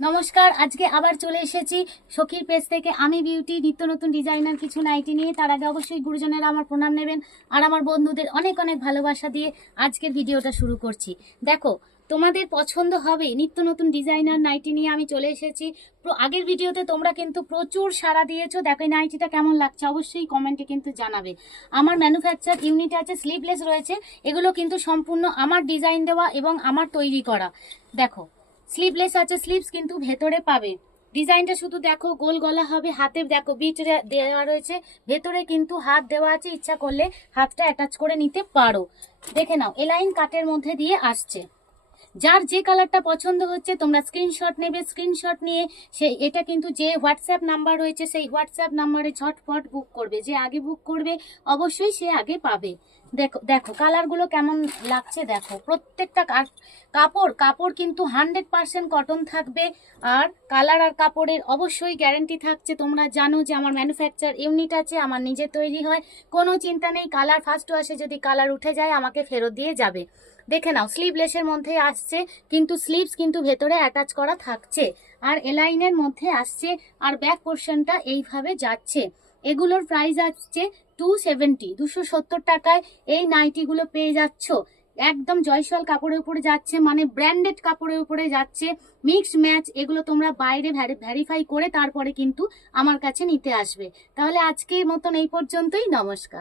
নমস্কার, আজকে আবার চলে এসেছি সখীর পেজ থেকে। আমি বিউটি নিত্য নতুন ডিজাইনার কিছু নাইটি নিয়ে। তার আগে অবশ্যই গুরুজনেরা আমার প্রণাম নেবেন আর আমার বন্ধুদের অনেক অনেক ভালোবাসা দিয়ে আজকের ভিডিওটা শুরু করছি। দেখো, তোমাদের পছন্দ হবে নিত্য নতুন ডিজাইনার নাইটি নিয়ে আমি চলে এসেছি। আগের ভিডিওতে তোমরা কিন্তু প্রচুর সাড়া দিয়েছো। দেখো এই নাইটিটা কেমন লাগছে অবশ্যই কমেন্টে কিন্তু জানাবে। আমার ম্যানুফ্যাকচার ইউনিট আছে, স্লিভলেস রয়েছে। এগুলো কিন্তু সম্পূর্ণ আমার ডিজাইন দেওয়া এবং আমার তৈরি করা। দেখো স্লিভলেস আছে, স্লিভস কিন্তু ভেতরে পাবে। ডিজাইনটা শুধু দেখো, গোল গলা হবে, হাতে দেখো বিট দেওয়া রয়েছে, ভেতরে কিন্তু হাত দেওয়া আছে, ইচ্ছা করলে হাতটা অ্যাটাচ করে নিতে পারো। দেখে নাও এলাইন কাটের মধ্যে দিয়ে আসছে। যার যে কালারটা পছন্দ হচ্ছে তোমরা স্ক্রিনশট নেবে, স্ক্রিনশট নিয়ে এটা কিন্তু যে হোয়াটসঅ্যাপ নাম্বার রয়েছে সেই হোয়াটসঅ্যাপ নাম্বারে ঝটফট বুক করবে। যে আগে বুক করবে অবশ্যই সে আগে পাবে। দেখো দেখো কালারগুলো কেমন লাগছে। দেখো প্রত্যেকটা কাপড় কিন্তু 100% কটন থাকবে। আর কালার আর কাপড়ের অবশ্যই গ্যারান্টি থাকছে। তোমরা জানো যে আমার ম্যানুফ্যাকচার ইউনিট আছে, আমার নিজে তৈরি হয়, কোনো চিন্তা নেই। কালার ফার্স্ট ওয়াশে যদি কালার উঠে যায় আমাকে ফেরত দিয়ে যাবে। দেখে নাও স্লিভলেসের মধ্যে আসছে, কিন্তু স্লিভস কিন্তু ভেতরে অ্যাটাচ করা থাকছে, আর এলাইনের মধ্যে আসছে, আর ব্যাক পোর্শনটা এইভাবে যাচ্ছে। এগুলোর প্রাইস আসছে 270 টাকায় এই নাইটিগুলো পেয়ে যাচ্ছ। একদম জয়সওয়াল কাপড়ের উপরে যাচ্ছে, মানে ব্র্যান্ডেড কাপড়ের উপরে যাচ্ছে। মিক্সড ম্যাচ এগুলো তোমরা বাইরে ভেরিফাই করে তারপরে কিন্তু আমার কাছে নিতে আসবে। তাহলে আজকের মতন এই পর্যন্তই, নমস্কার।